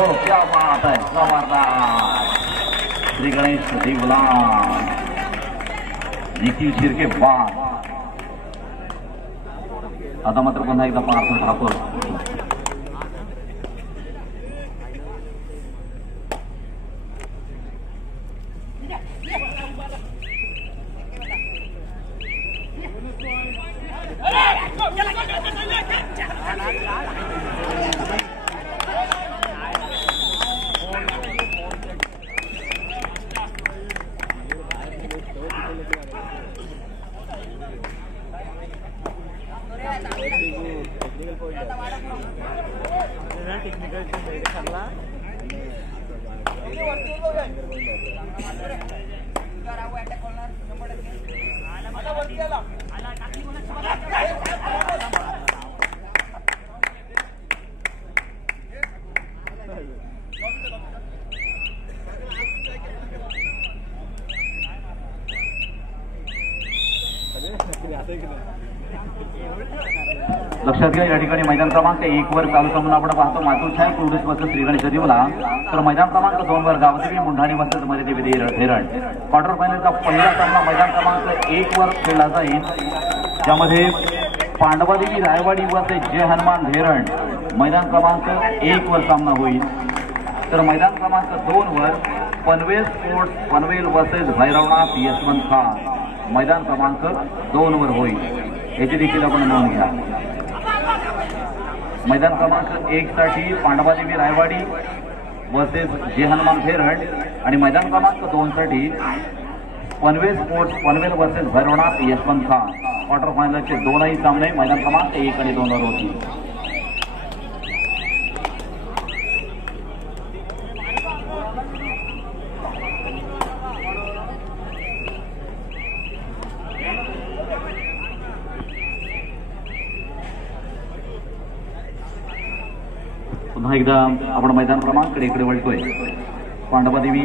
हो क्या बात आहे, जबरदस्त. श्री गणेश दिवलान, निखिल शिर्के बाद. आता मात्र पुन्हा एकदा पार्थ ठाकूर. लक्षात घ्या, या ठिकाणी मैदान क्रमांक 1 वर चालू सामना आपण पाहतो मातुरछाया कुर्डूस वर्सेस श्री गणेश दिवला. तर मैदान क्रमांक 2 वर गावदेवी मुंढाणी वर्सेस मध्यदेवी धेरण. क्वार्टर फायनलचा पहिला सामना मैदान क्रमांक 1 वर खेळला जाईल, ज्यामध्ये पांडवादेवी रायवाडी वर्सेस जय हनुमान धेरण मैदान क्रमांक 1 वर सामना होईल. तर मैदान क्रमांक 2 वर पनवेल स्पोर्ट्स पनवेल वर्सेस भैरवनाथ यशवंत खान मैदान क्रमांक 2 वर होईल. याची देखील आपण नोंद घ्या. मैदान क्रमांक 1 साठी पांडवादेवी रायवाडी वर्सेस जय हनुमान धेरण आणि मैदान क्रमांक 2 साठी Panvel sports Panvel versus Bhairavnath Yashwant Khan. Quarter फायनलचे दोनही सामने मैदान क्रमांक 1 आणि 2 वर होतील. पुन्हा एकदा आपण मैदान क्रमांक इकडे वळतोय. पांडवादेवी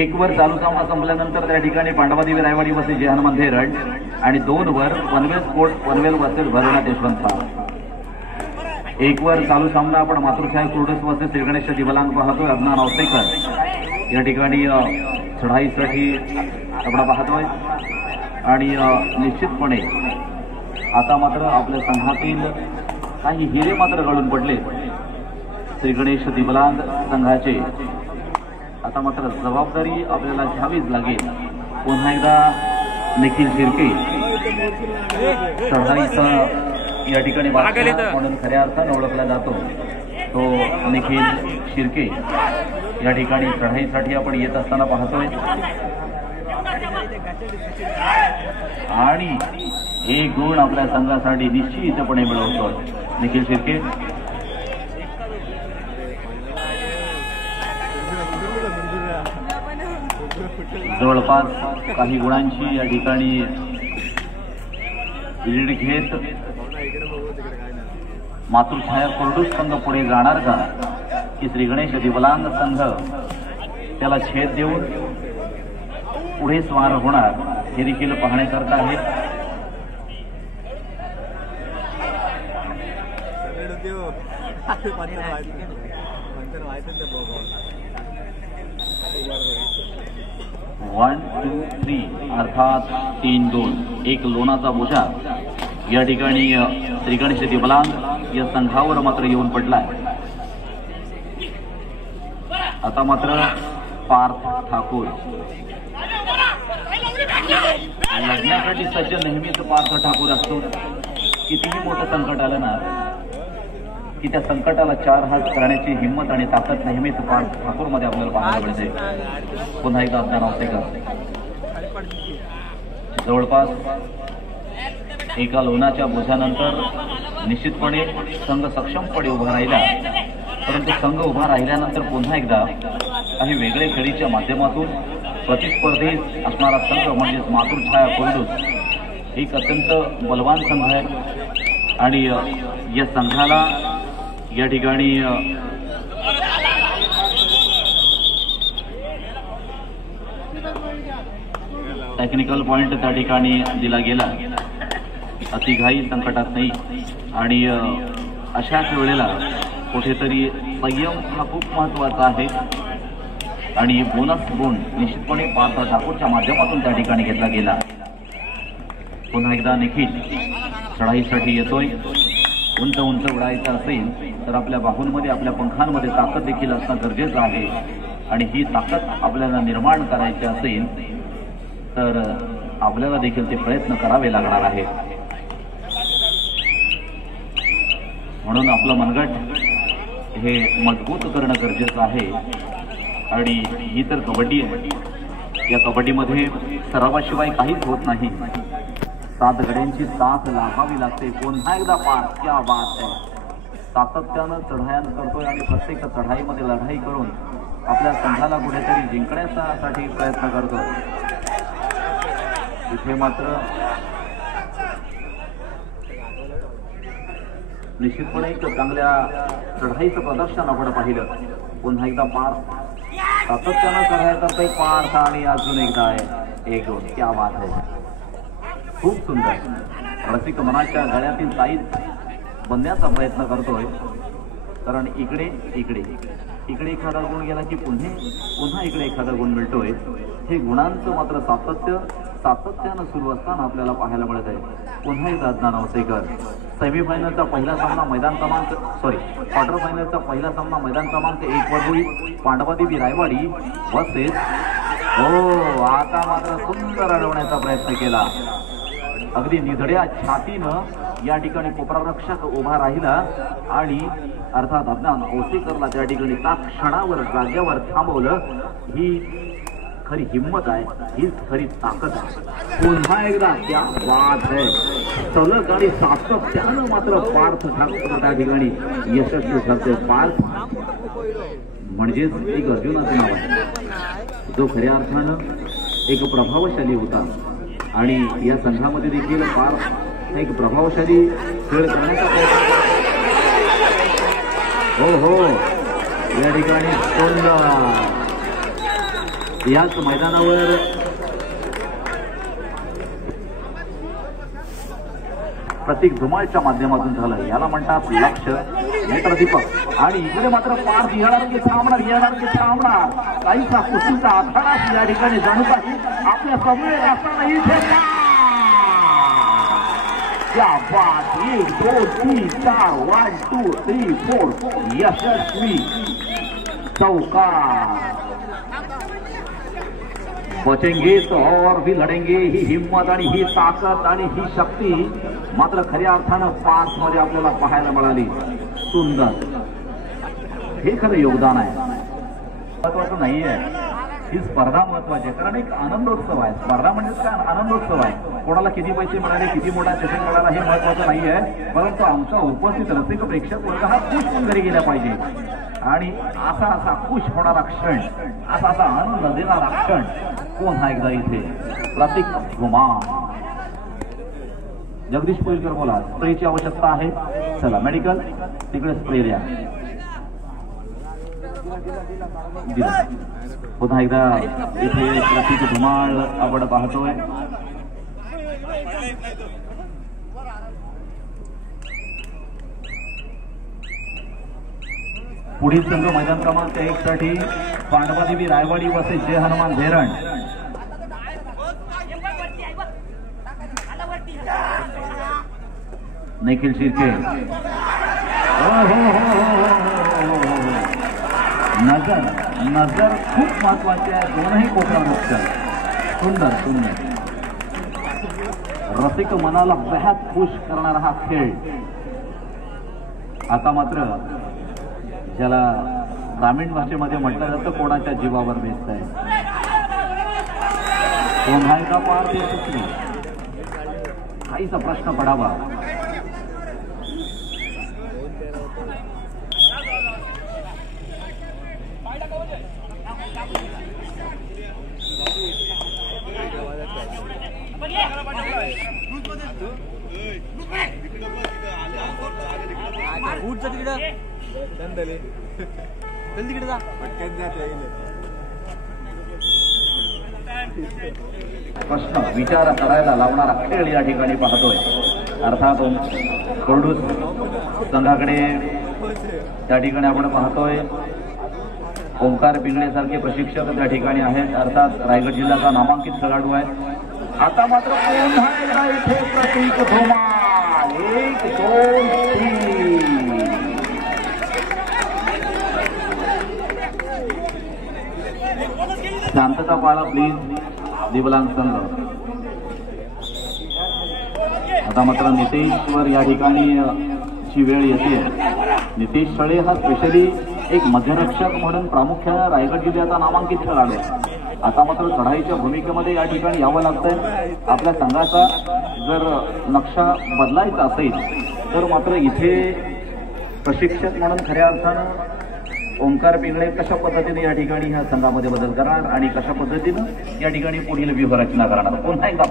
एक वर चालू सामना संपल्यानंतर त्या ठिकाणी पांडवादेवी रायवाडी वर्सेस जय हनुमान धेरण आणि 2 वर पनवेल स्पोर्ट्स पनवेल वर्सेस भैरवनाथ यशवंत खान. 1 वर चालू सामना आपण मातृछाया कुर्डूस वर्सेस श्री गणेश दिवलांग पाहतोय. अदनान औसेकर या ठिकाणी चढाईसाठी आपण पाहतोय आणि निश्चितपणे आता मात्र आपल्या संघातील काही हिरे मात्र गळून पडले श्री गणेश दिवलांग संघाचे. आता मात्र जबाबदारी आपल्याला घ्यावीच लागेल. पुन्हा एकदा निखिल शिर्के चढाईचा या ठिकाणी म्हणून खऱ्या अर्थाने ओळखला जातो तो निखिल शिर्के या ठिकाणी चढाईसाठी आपण येत असताना पाहतोय आणि हे गुण आपल्या संघासाठी निश्चितपणे मिळवतो निखिल शिर्के. जवळपास काही गुणांची या ठिकाणी लीड घेत मातृछाया कुर्डूस संघ पुढे जाणार का की श्री गणेश दिवलांग संघ त्याला छेद देऊन पुढे स्वार होणार हे देखील पाहण्यासारखं आहे. वन टू थ्री अर्थात 3-2 एक लोणाचा बोजा या ठिकाणी श्री गणेश दिवलांग या संघावर मात्र येऊन पडलाय. आता मात्र पार्थ ठाकूर लढण्यासाठी सज्ज नेहमीच पार्थ ठाकूर असतो. कितीही मोठं संकट आलं ना की त्या संकटाला 4 हात करण्याची हिंमत आणि ताकद नेहमीच पार्थ ठाकूर मध्ये आपल्याला पाहायला मिळते. पुन्हा एकदा अदनान औसेकर जवळपास एका लोणाच्या बोझ्यानंतर निश्चितपणे संघ सक्षमपणे उभा राहिला, परंतु संघ उभा राहिल्यानंतर पुन्हा एकदा काही वेगळे खेळीच्या माध्यमातून प्रतिस्पर्धी असणारा संघ म्हणजेच मातृछाया कुर्डूस एक अत्यंत बलवान संघ आहे आणि या संघाला या ठिकाणी टेक्निकल पॉइंट त्या ठिकाणी दिला गेला अतिघाई संकटात नाही आणि अशाच वेळेला कुठेतरी संयम हा खूप महत्वाचा आहे आणि बोनस गुण निश्चितपणे पार्थ ठाकूरच्या माध्यमातून त्या ठिकाणी घेतला गेला. पुन्हा एकदा निखिल चढाईसाठी येतोय. उंच उंच उडायचं असेल तर आपल्या बाहूंमध्ये आपल्या पंखांमध्ये ताकद देखील असणं गरजेचं आहे आणि ही ताकद आपल्याला निर्माण करायची असेल तर आपल्याला देखील ते प्रयत्न करावे लागणार आहे. म्हणून आपलं मनगट हे मजबूत करणं गरजेचं आहे आणि ही तर कबड्डी आहे. या कबड्डीमध्ये सरावाशिवाय काहीच होत नाही. 7 गड्यांची साथ लाभावी लागते. पुन्हा एकदा पार, क्या बात आहे. सातत्यानं चढाया करतोय आणि प्रत्येक चढाईमध्ये लढाई करून आपल्या संघाला कुठेतरी जिंकण्यासाठी प्रयत्न करतो. इथे मात्र निश्चितपणे एक चांगल्या चढाईचं प्रदर्शन आपण पाहिलं. पुन्हा एकदा पार सातत्यानं चढाया करतोय पार्थ आणि अजून एकदा आहे 1-2. क्या बात आहे. खूप सुंदर. रसिक मनाच्या गळ्यातील ताईत बनण्याचा प्रयत्न करतोय कारण इकडे इकडे इकडे एखादा गुण गेला की पुन्हा इकडे एखादा गुण मिळतोय. हे गुणांचं मात्र सातत्यानं सुरू असताना आपल्याला पाहायला मिळत आहे. पुन्हा एकदा अज्ञान अवसेकर. सेमीफायनलचा पहिला सामना मैदान क्रमांक क्वार्टर फायनलचा पहिला सामना मैदान क्रमांक 1 वर होईल. पांडवादेवी रायवाडी वर्सेस हो. आता मात्र सुंदर अडवण्याचा प्रयत्न केला. अगदी निधड्या छातीनं या ठिकाणी कोपरारक्षक उभा राहिला आणि अर्थात अज्ञान अवसेकरला त्या ठिकाणी त्या क्षणावर जाग्यावर थांबवलं. ही खरी हिम्मत आहे, हीच खरी ताकद आहे. पुन्हा एकदा क्या बात आहे. सलग आणि सातत्यानं मात्र पार्थ ठाकूर त्या ठिकाणी यशस्वी ठरते. पार्थ म्हणजेच एक अर्जुनाचं नाव आहे जो खऱ्या अर्थानं एक प्रभावशाली होता आणि या संघामध्ये देखील पार्थ एक प्रभावशाली खेळ करण्याचा प्रयत्न. हो या ठिकाणी सुंदर याच मैदानावर प्रतीक धुमाळच्या माध्यमातून झालं. याला म्हणतात लक्ष नेत्र दीपक. आणि इकडे मात्र पार्थ येणार की थांबणार काहीसा कुस्तीचा आखाडा या ठिकाणी जाणू काही आपल्या समोर असताना इथे क्या बात. 1 2 3 4 1 2 3 4 यशस्वी चौकार. बचेंगे तो और भी लढेंगे. ही हिम्मत आणि ही ताकद आणि ही शक्ती मात्र खऱ्या अर्थानं पार्थ मध्ये आपल्याला पाहायला मिळाली. सुंदर. हे खरं योगदान आहे. महत्वाचं नाही आहे. ही स्पर्धा महत्वाची आहे कारण एक आनंदोत्सव आहे. स्पर्धा म्हणजेच काय आनंदोत्सव आहे. कोणाला किती पैसे मिळाले किती मोठा चषक मिळाला हे महत्वाचं नाही आहे. परंतु आमचा उपस्थित रसिक प्रेक्षक वर्ग हा खुश होऊन घरी गेला पाहिजे आणि असा खुश होणारा क्षण असा आनंद देणारा क्षण पुन्हा एकदा इथे प्रतीक धुमाळ. जगदीश पोईलकर बोला. स्प्रेची आवश्यकता आहे. चला मेडिकल तिकडे स्प्रे द्या. पुन्हा एकदा इथे प्रतीक धुमाळ आपण पाहतोय. पुढील संघ मैदान क्रमांक 1 साठी पांडवादेवी रायवाडी वर्सेस जय हनुमान धेरण. निखिल शिर्के. नजर खूप महत्वाची आहे. दोनही कोपरारक्षक सुंदर. रसिक मनाला बेहद खुश करणारा हा खेळ. आता मात्र ज्याला ग्रामीण भाषेमध्ये म्हटलं जातं कोणाच्या जीवावर बेस्त आहे. पुन्हा एकदा पार्थ यशस्वी. काहीचा प्रश्न पडावा. प्रश्न विचार करायला लावणारा खेळ या ठिकाणी पाहतोय. अर्थात कोरडूस संघाकडे त्या ठिकाणी आपण पाहतोय ओंकार पिंगळे सारखे प्रशिक्षक त्या ठिकाणी आहेत. अर्थात रायगड जिल्ह्याचा नामांकित खेळाडू आहे. आता मात्र पुन्हा एकदा इथे प्रतीक धुमाळ 1 2 3 शांतता पाळा प्लीज दिव्यांग संघ. आता मात्र नितेशवर या ठिकाणी ची वेळ येते. नितेश सळे हा स्पेशली एक मध्यरक्षक म्हणून प्रामुख्याने रायगड जिल्ह्याचा नामांकित खेळाडू. आता मात्र चढाईच्या भूमिकेमध्ये या ठिकाणी यावं लागतंय. आपल्या संघाचा जर नक्षा बदलायचा असेल तर मात्र इथे प्रशिक्षक म्हणून खऱ्या अर्थानं ओंकार पिंगळे कशा पद्धतीने या ठिकाणी ह्या संघामध्ये बदल करणार आणि कशा पद्धतीनं या ठिकाणी पुढील व्यूहरचना करणार. पुन्हा एकदा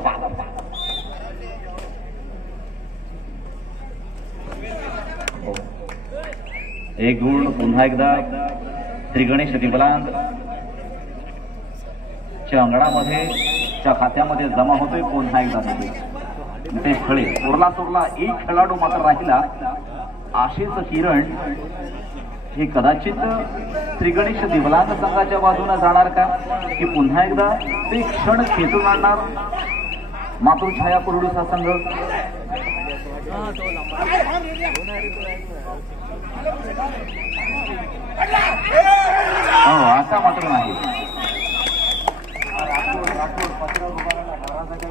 एक गुण पुन्हा एकदा श्री गणेश दिव्यांग च्या अंगणामध्ये च्या खात्यामध्ये जमा होतोय. पुन्हा एकदा नितेश खळे. उरला सुरला एक खेळाडू मात्र राहिला. आशिष किरण हे कदाचित श्री गणेश दिव्यांग संघाच्या बाजूने जाणार का की पुन्हा एकदा ते क्षण खेचून आणणार मातृछाया कोरडूसा संघ. आता मात्र नाही.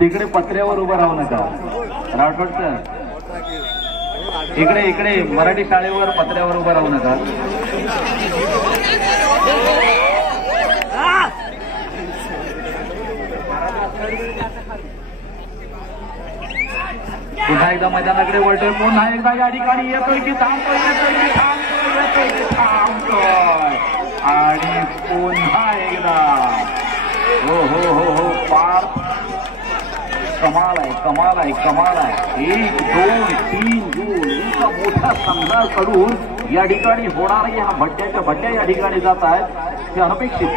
तिकडे पत्र्यावर उभं राहू नका राठोड सर. इकडे इकडे मराठी शाळेवर पत्र्यावर उभं राहू नका. पुन्हा एकदा मैदानाकडे वळतोय. पुन्हा एकदा या ठिकाणी येतोय की थांबतोय, येतोय की थांबतोय, येतोय की थांबतोय आणि पुन्हा एकदा हो हो हो हो पार. कमाल आहे, कमाल आहे, कमाल आहे. 1 2 3 गुण एका मोठ्या संघाकडून या ठिकाणी होणारे ह्या भट्ट्याच्या भट्ट्या या ठिकाणी जात आहेत. हे अनपेक्षित.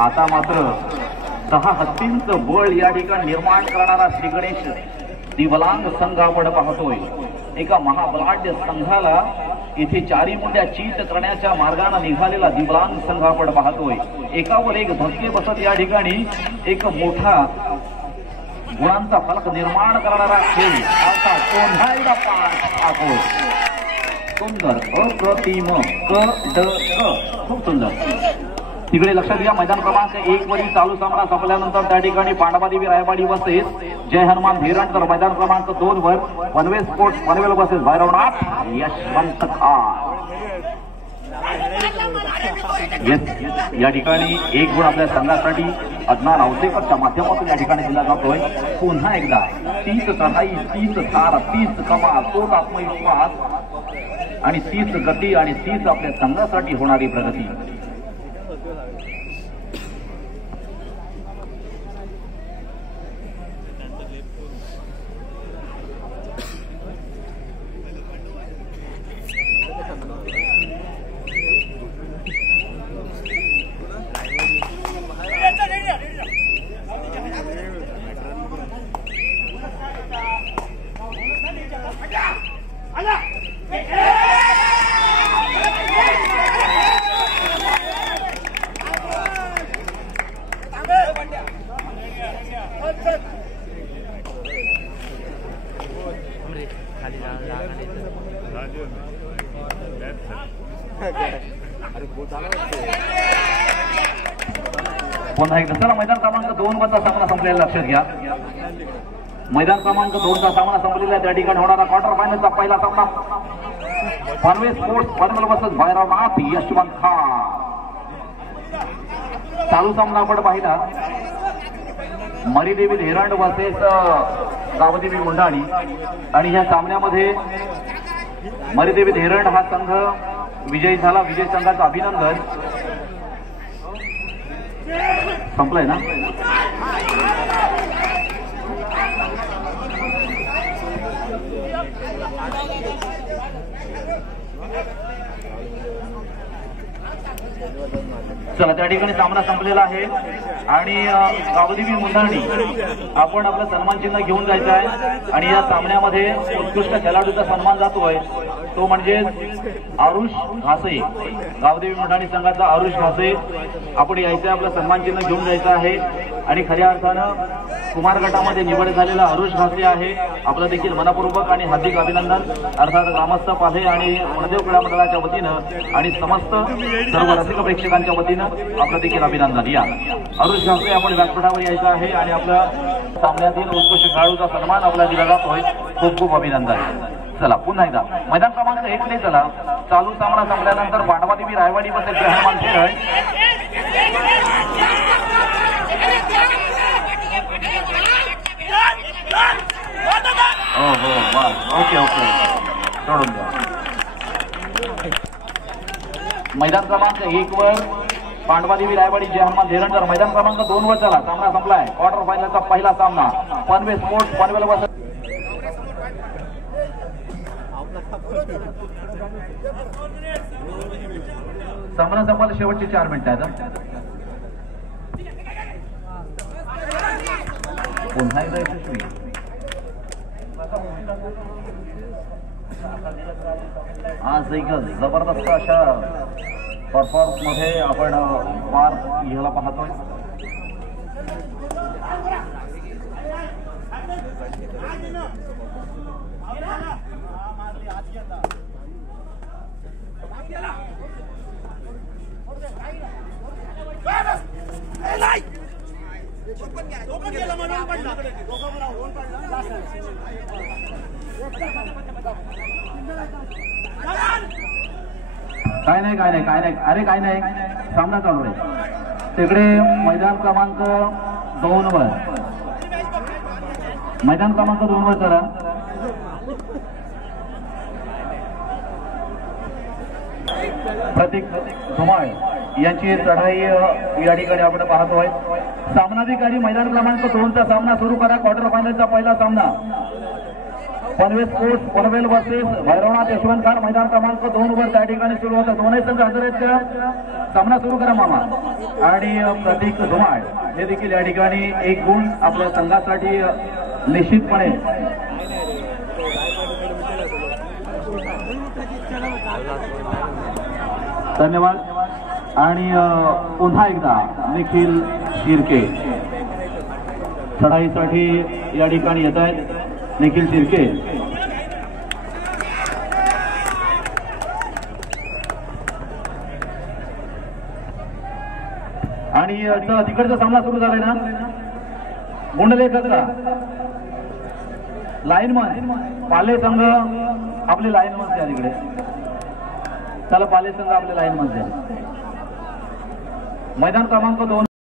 आता मात्र 6 हत्तींचं बळ या ठिकाणी निर्माण करणारा श्री गणेश दिव्यांग संघ आपण पाहतोय. एका महाबलाढ्य संघाला इथे चारी मुंड्या चीत करण्याच्या मार्गाने निघालेला दिव्यांग संघ आपण पाहतोय. एकावर एक धक्के बसत या ठिकाणी एक मोठा गुणांचा फलक निर्माण करणारा खेळ. आता पुन्हा एकदा पाठ. सुंदर अप्रतिम क ड क. खूप सुंदर. तिकडे लक्षात घ्या मैदान क्रमांक 1 वरील चालू सामना संपल्यानंतर त्या ठिकाणी पांडवादेवी रायवाडी वर्सेस जय हनुमान धीरण. तर मैदान क्रमांक 2 वर पनवेल स्पोर्ट्स पनवेल वर्सेस भैरवनाथ यशवंत खान. या ठिकाणी 1 गुण आपल्या संघासाठी अदनान अवसेकरच्या माध्यमातून या ठिकाणी दिला जातोय. पुन्हा एकदा 30 चढाई, 30 धार, 30 कमाल, तोच आत्मविश्वास आणि 30 गती आणि 30 आपल्या संघासाठी होणारी प्रगती. पुन्हा एकदा चला मैदान क्रमांक 2 वरचा सामना संपलेला लक्षात घ्या. मैदान क्रमांक 2 चा सामना संपलेला. त्या ठिकाणी होणारा क्वार्टर फायनलचा पहिला सामना पनवेल स्पोर्ट्स पनवेल वर्सेस भैरवनाथ यशवंत खान. चालू सामना आपण पाहिला मरीदेवी धेरंड वर्सेस गावदेवी मुंडाणी आणि ह्या सामन्यामध्ये मरीदेवी धेरंड हा संघ विजयी झाला. विजय संघाचं अभिनंदन. संपलंय ना. चला त्या ठिकाणी सामना संपलेला आहे आणि गावदेवी मुंधाणी आपण आपलं सन्मान चिन्ह घेऊन जायचं आहे आणि या सामन्यामध्ये उत्कृष्ट खेळाडूचा सन्मान जातोय तो म्हणजे आरुष घासे. गावदेवी मुंधाणी संघाचा आरुष घासे आपण यायचं आपलं सन्मान चिन्ह घेऊन जायचं आहे आणि खऱ्या अर्थानं कुमार गटामध्ये निवड झालेला आरुष घासे आहे. आपलं देखील मनपूर्वक आणि हार्दिक अभिनंदन. अर्थात ग्रामस्थ पाले आणि वनदेव क्रीडा मंडळाच्या वतीनं आणि समस्त सर्व रसिक प्रेक्षकांच्या वतीनं आपलं देखील अभिनंदन. या आरुष घासे आपण व्यासपीठावर यायचं आहे आणि आपल्या सामन्यातील उत्कृष्ट खेळाडूचा सन्मान आपला दिला जातोय. खूप खूप अभिनंदन. चला पुन्हा एकदा मैदान क्रमांक 1 ने चला. चालू सामना संपल्यानंतर पांडवादेवी रायवाडी बसेल हनुमान खेळ. हो बस ओके ओके सोडून द्या. मैदान क्रमांक 1 वर पांडवादेवी रायवाडी जय हनुमान धेरणकर. मैदान क्रमांक 2 वर चला. सामना संपलाय. क्वार्टर फायनलचा पहिला सामना पनवे स्पोर्ट्स पनवेल वर्सेस सामना संपायला शेवटचे 4 मिनिटं आहेत. पुन्हा एकदा यशस्वी. आज एक जबरदस्त अशा परफॉर्मन्स मध्ये आपण पार घ्यायला पाहतोय. काय नाही अरे काय नाही सामना चालू आहे तिकडे. मैदान क्रमांक 2 वर चला. प्रतीक धुमाळ यांची चढाई या ठिकाणी आपण पाहतोय. सामनाधिकारी मैदान क्रमांक 2 चा सामना सुरू करा. क्वार्टर फायनलचा पहिला सामना पनवे स्पोर्ट्स पनवेल वर्सेस भैरवनाथ यशवंत खान. मैदान क्रमांक 2 वर त्या ठिकाणी सुरू होता. दोन्ही संघ हजर आहेत का? सामना सुरू करा मामा. आणि प्रतीक धुमाळ हे देखील या ठिकाणी 1 गुण आपल्या संघासाठी निश्चितपणे धन्यवाद. आणि पुन्हा एकदा निखिल शिर्के चढाईसाठी या ठिकाणी येत आहेत. निखिल शिर्के आणि तिकडचा सामना सुरू झालाय ना. गुंडलेखचा लाईनमन पाले संघ आपले लाईनमन द्या तिकडे. चला पाले संघ आपले लाईनमन द्या. मैदान क्रमांक 2